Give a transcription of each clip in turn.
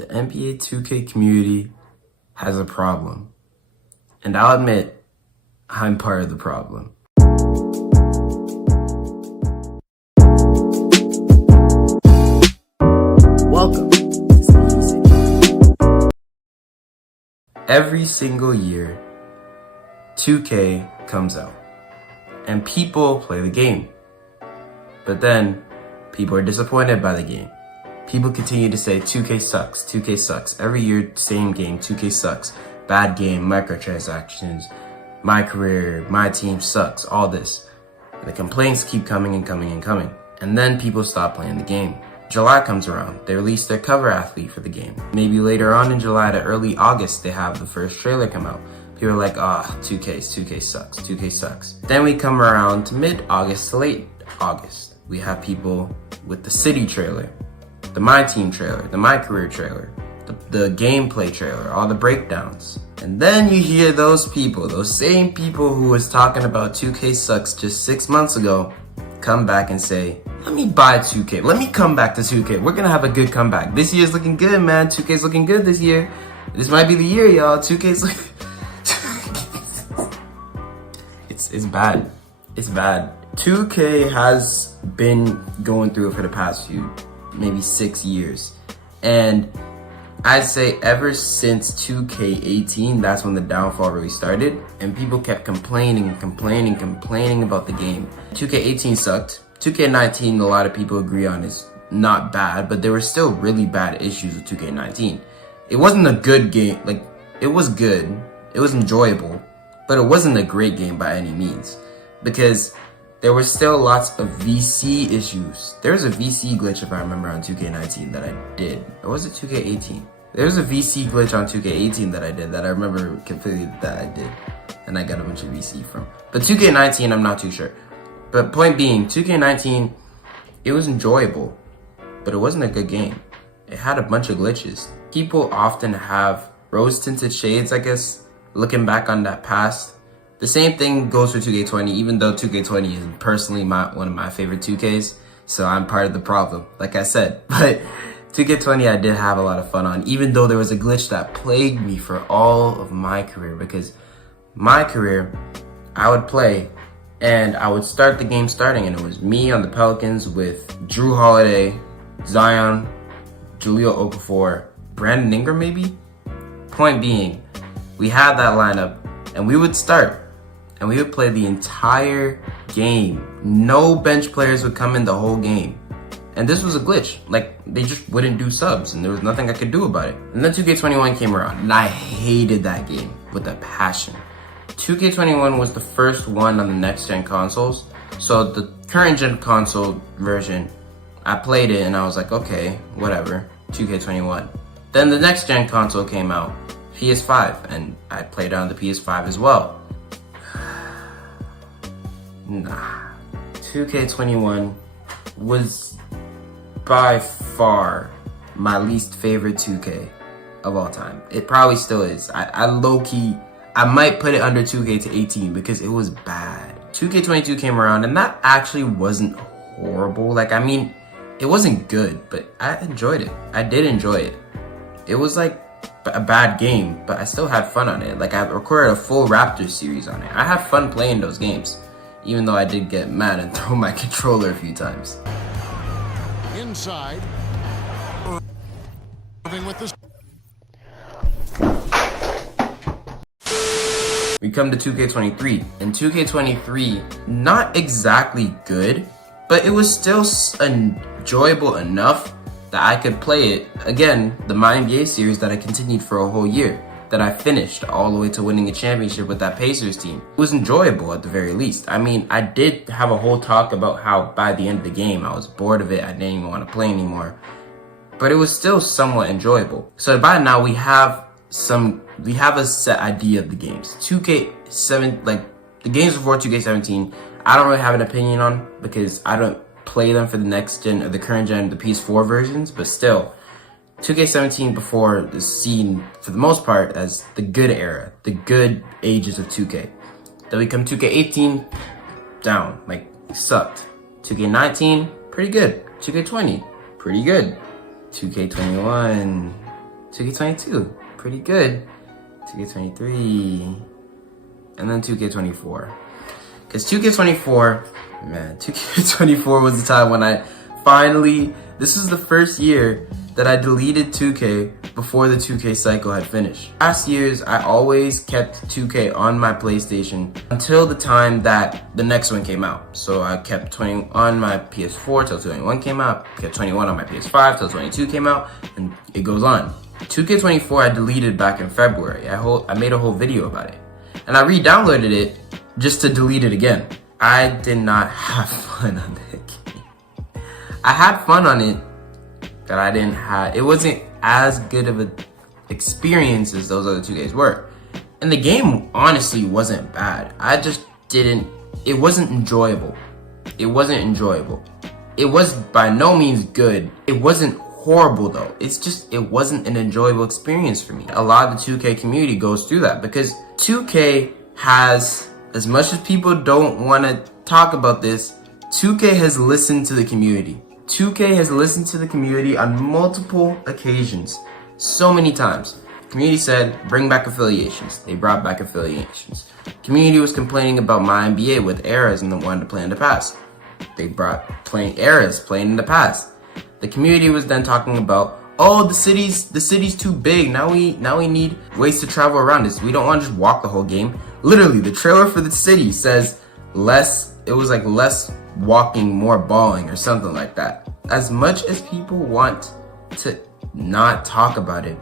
The NBA 2K community has a problem, and I'll admit, I'm part of the problem. Welcome to Speakeasy. Every single year, 2K comes out, and people play the game. But then, people are disappointed by the game. People continue to say 2K sucks, 2K sucks. Every year, same game, 2K sucks. Bad game, microtransactions, my career, my team sucks, all this. And the complaints keep coming and coming and coming. And then people stop playing the game. July comes around, they release their cover athlete for the game. Maybe later on in July to early August, they have the first trailer come out. People are like, 2K sucks, 2K sucks. Then we come around to mid-August to late August. We have people with the city trailer, the My Team trailer, the My Career trailer, the gameplay trailer, all the breakdowns. And then you hear those people, those same people who was talking about 2K sucks just 6 months ago, come back and say, let me buy 2K. Let me come back to 2K. We're gonna have a good comeback. This year's looking good, man. 2K's looking good this year. This might be the year, y'all. 2K's looking... It's bad. It's bad. 2K has been going through it for the past few, maybe 6 years. And I'd say ever since 2K18, that's when the downfall really started. And people kept complaining about the game. 2K18 sucked. 2K19, a lot of people agree on is not bad, but there were still really bad issues with 2K19. It wasn't a good game. Like, it was good. It was enjoyable, but it wasn't a great game by any means. Because there were still lots of VC issues. There was a VC glitch, if I remember, on 2K19 that I did. Or was it 2K18? There was a VC glitch on 2K18 that I did that I remember completely that I did. And I got a bunch of VC from. But 2K19, I'm not too sure. But point being, 2K19, it was enjoyable, but it wasn't a good game. It had a bunch of glitches. People often have rose-tinted shades, I guess, looking back on that past. The same thing goes for 2K20, even though 2K20 is personally one of my favorite 2Ks, so I'm part of the problem, like I said. But 2K20 I did have a lot of fun on, even though there was a glitch that plagued me for all of my career, because my career, I would play, and I would start the game starting, and it was me on the Pelicans with Jrue Holiday, Zion, Jahlil Okafor, Brandon Ingram maybe? Point being, we had that lineup, and we would start, and we would play the entire game. No bench players would come in the whole game. And this was a glitch. Like, they just wouldn't do subs, and there was nothing I could do about it. And then 2K21 came around, and I hated that game with a passion. 2K21 was the first one on the next-gen consoles. So the current-gen console version, I played it, and I was like, okay, whatever, 2K21. Then the next-gen console came out, PS5, and I played it on the PS5 as well. Nah, 2K21 was by far my least favorite 2K of all time. It probably still is. I low-key, I might put it under 2K18 because it was bad. 2K22 came around, and that actually wasn't horrible. Like, I mean, it wasn't good, but I enjoyed it. I did enjoy it. It was like a bad game, but I still had fun on it. Like, I recorded a full Raptors series on it. I had fun playing those games, even though I did get mad and throw my controller a few times. Inside. With this. We come to 2K23, and 2K23, not exactly good, but it was still enjoyable enough that I could play it. Again, the My NBA series that I continued for a whole year, that I finished all the way to winning a championship with that Pacers team. It was enjoyable at the very least. I mean, I did have a whole talk about how by the end of the game, I was bored of it, I didn't even want to play anymore. But it was still somewhat enjoyable. So by now we have a set idea of the games. 2K7, like the games before 2K17, I don't really have an opinion on because I don't play them for the next gen or the current gen, the PS4 versions, but still, 2K17 before is seen for the most part as the good era, the good ages of 2K. Then we come 2K18, down, like sucked. 2K19, pretty good. 2K20, pretty good. 2K21, 2K22, pretty good. 2K23, and then 2K24. Because 2K24, man, 2K24 was the time when I finally, this was the first year that I deleted 2K before the 2K cycle had finished. Past years, I always kept 2K on my PlayStation until the time that the next one came out. So I kept 20 on my PS4 till 21 came out, kept 21 on my PS5 till 22 came out, and it goes on. 2K24 I deleted back in February. I made a whole video about it. And I re-downloaded it just to delete it again. I did not have fun on that game. I had fun on it, but I didn't have, it wasn't as good of an experience as those other 2Ks were. And the game honestly wasn't bad. It wasn't enjoyable. It wasn't enjoyable. It was by no means good. It wasn't horrible though. It wasn't an enjoyable experience for me. A lot of the 2K community goes through that because 2K has, as much as people don't want to talk about this, 2K has listened to the community. 2K has listened to the community on multiple occasions, so many times. Community said, bring back affiliations. They brought back affiliations. Community was complaining about my NBA with eras and wanted to play in the past. They brought eras playing in the past. The community was then talking about, oh, the city's too big. Now we need ways to travel around this. We don't want to just walk the whole game. Literally, the trailer for the city says less walking, more balling or something like that. As much as people want to not talk about it,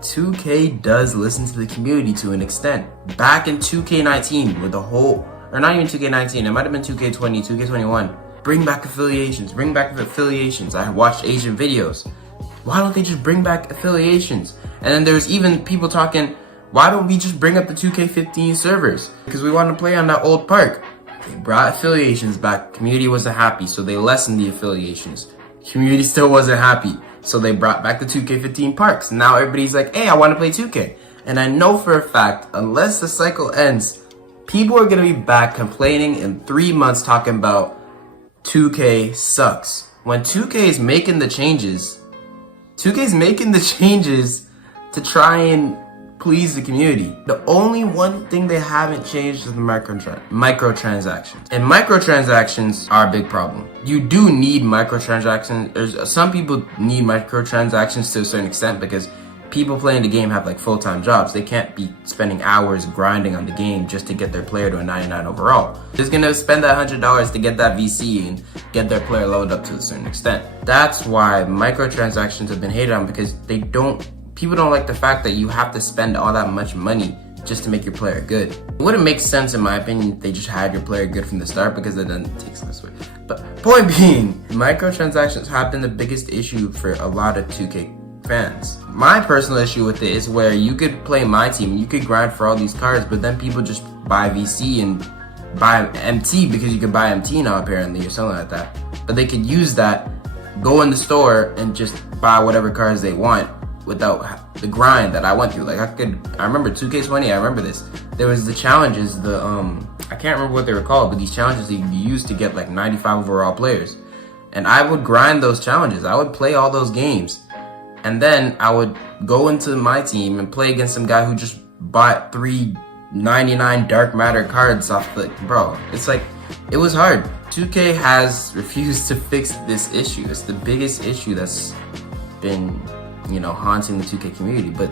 2K does listen to the community to an extent. Back in 2K19 with the whole, or not even 2K19, it might have been 2K20, 2K21. Bring back affiliations, bring back affiliations. I watched Asian videos. Why don't they just bring back affiliations? And then there's even people talking, why don't we just bring up the 2K15 servers? Because we want to play on that old park. They brought affiliations back. Community wasn't happy, so they lessened the affiliations. Community still wasn't happy, so they brought back the 2K15 parks. Now everybody's like, hey, I want to play 2K. And I know for a fact, unless the cycle ends, people are going to be back complaining in 3 months talking about 2K sucks. When 2K is making the changes, 2K's making the changes to try and please the community. The only one thing they haven't changed is the microtransactions. And microtransactions are a big problem. You do need microtransactions. Some people need microtransactions to a certain extent because people playing the game have like full-time jobs. They can't be spending hours grinding on the game just to get their player to a 99 overall. They're just gonna spend that $100 to get that VC and get their player leveled up to a certain extent. That's why microtransactions have been hated on, because people don't like the fact that you have to spend all that much money just to make your player good. It wouldn't make sense, in my opinion, if they just had your player good from the start, because it then takes this way. But point being, microtransactions have been the biggest issue for a lot of 2K fans. My personal issue with it is where you could play my team and you could grind for all these cards, but then people just buy VC and buy MT because you can buy MT now apparently or something like that. But they could use that, go in the store and just buy whatever cards they want without the grind that I went through. Like I remember 2K20, I remember this. There was the challenges, I can't remember what they were called, but these challenges that you used to get like 95 overall players. And I would grind those challenges. I would play all those games. And then I would go into my team and play against some guy who just bought 399 Dark Matter cards off the, bro, it's like, it was hard. 2K has refused to fix this issue. It's the biggest issue that's been, haunting the 2K community, but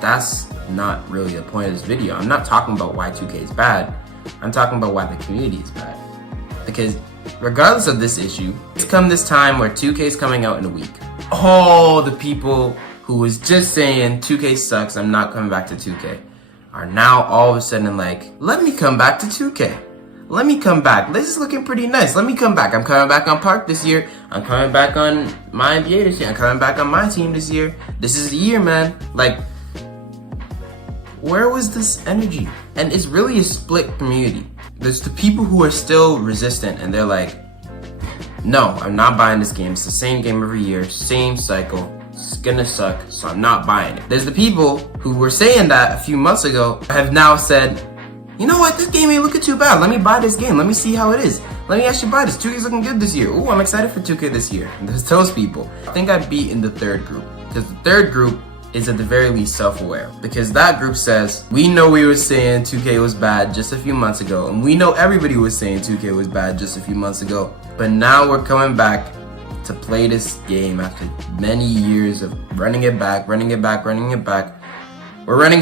that's not really the point of this video. I'm not talking about why 2K is bad. I'm talking about why the community is bad. Because regardless of this issue, it's come this time where 2K is coming out in a week. All the people who was just saying 2K sucks, I'm not coming back to 2K, are now all of a sudden like, let me come back to 2K. Let me come back. This is looking pretty nice. Let me come back. I'm coming back on Park this year. I'm coming back on my NBA this year. I'm coming back on my team this year. This is the year, man. Like, where was this energy? And it's really a split community. There's the people who are still resistant and they're like, no, I'm not buying this game. It's the same game every year, same cycle. It's gonna suck, so I'm not buying it. There's the people who were saying that a few months ago have now said, you know what, this game ain't looking too bad. Let me buy this game. Let me see how it is. Let me actually buy this. 2K's looking good this year. Ooh, I'm excited for 2K this year. And there's those people. I think I'd be in the third group. Because the third group is at the very least self-aware, because that group says, we know we were saying 2K was bad just a few months ago, and we know everybody was saying 2K was bad just a few months ago, but now we're coming back to play this game after many years of running it back. We're running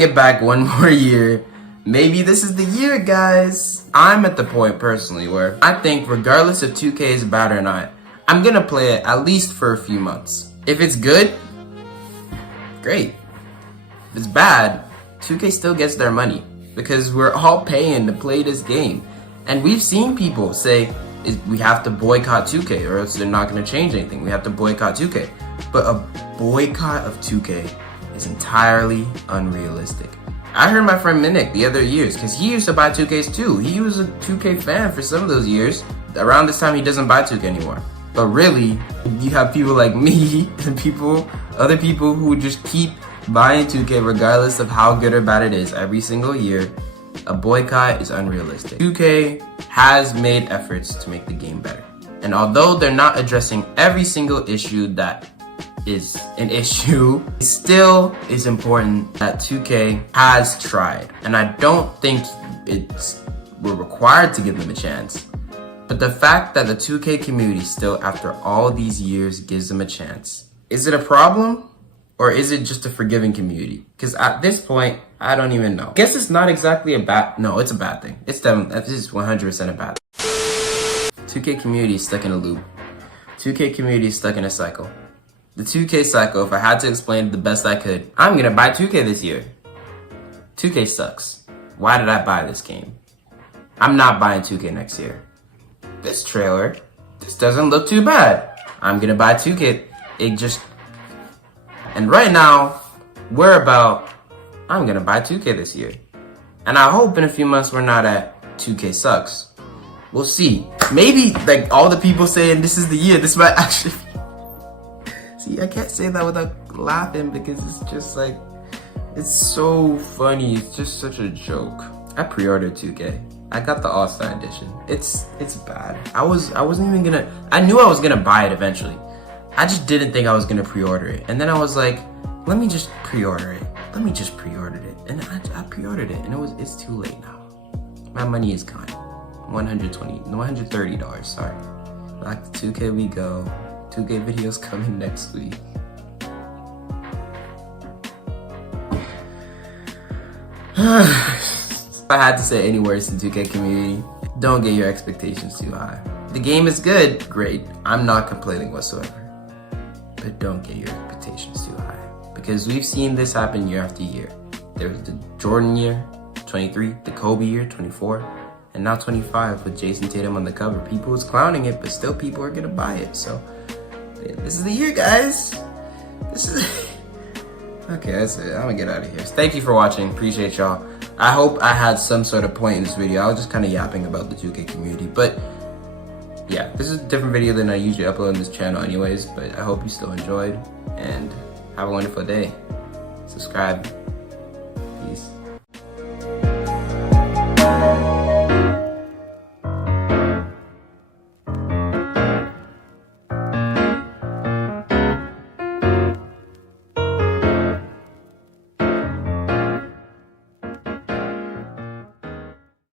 it back one more year. Maybe this is the year, guys. I'm at the point personally where I think regardless if 2K is bad or not, I'm gonna play it at least for a few months. If it's good, great. If it's bad, 2K still gets their money because we're all paying to play this game. And we've seen people say, we have to boycott 2K or else they're not gonna change anything. We have to boycott 2K. But a boycott of 2K is entirely unrealistic. I heard my friend Minik the other years, because he used to buy 2Ks too. He was a 2K fan for some of those years. Around this time, he doesn't buy 2K anymore. But really, you have people like me and other people who just keep buying 2K regardless of how good or bad it is every single year. A boycott is unrealistic. 2K has made efforts to make the game better. And although they're not addressing every single issue that is an issue, it still is important that 2K has tried. And I don't think we're required to give them a chance. But the fact that the 2K community still, after all these years, gives them a chance, is it a problem? Or is it just a forgiving community? Because at this point, I don't even know. I guess it's not exactly no, it's a bad thing. It's 100% a bad thing. 2K community is stuck in a loop. 2K community is stuck in a cycle. The 2K cycle, if I had to explain it the best I could, I'm gonna buy 2K this year. 2K sucks. Why did I buy this game? I'm not buying 2K next year. This trailer, this doesn't look too bad. I'm gonna buy 2K. And right now, I'm gonna buy 2K this year. And I hope in a few months we're not at 2K sucks. We'll see. Maybe like all the people saying this is the year, this might actually See, I can't say that without laughing because it's just like, it's so funny. It's just such a joke. I pre-ordered 2K. I got the All-Star Edition. It's bad. I wasn't even gonna, I knew I was gonna buy it eventually. I just didn't think I was gonna pre-order it. And then I was like, let me just pre-order it. And I pre-ordered it and it's too late now. My money is gone. $130, sorry. Back to 2K we go. 2K videos coming next week. If I had to say any words to 2K community, don't get your expectations too high. The game is good, great. I'm not complaining whatsoever. But don't get your expectations too high. Because we've seen this happen year after year. There was the Jordan year, 23, the Kobe year, 24, and now 25 with Jason Tatum on the cover. People was clowning it, but still people are gonna buy it. So this is the year, guys. Okay, that's it. I'm gonna get out of here. Thank you for watching. Appreciate y'all. I hope I had some sort of point in this video. I was just kind of yapping about the 2K community, but yeah, this is a different video than I usually upload on this channel anyways, but I hope you still enjoyed and have a wonderful day. Subscribe. Peace.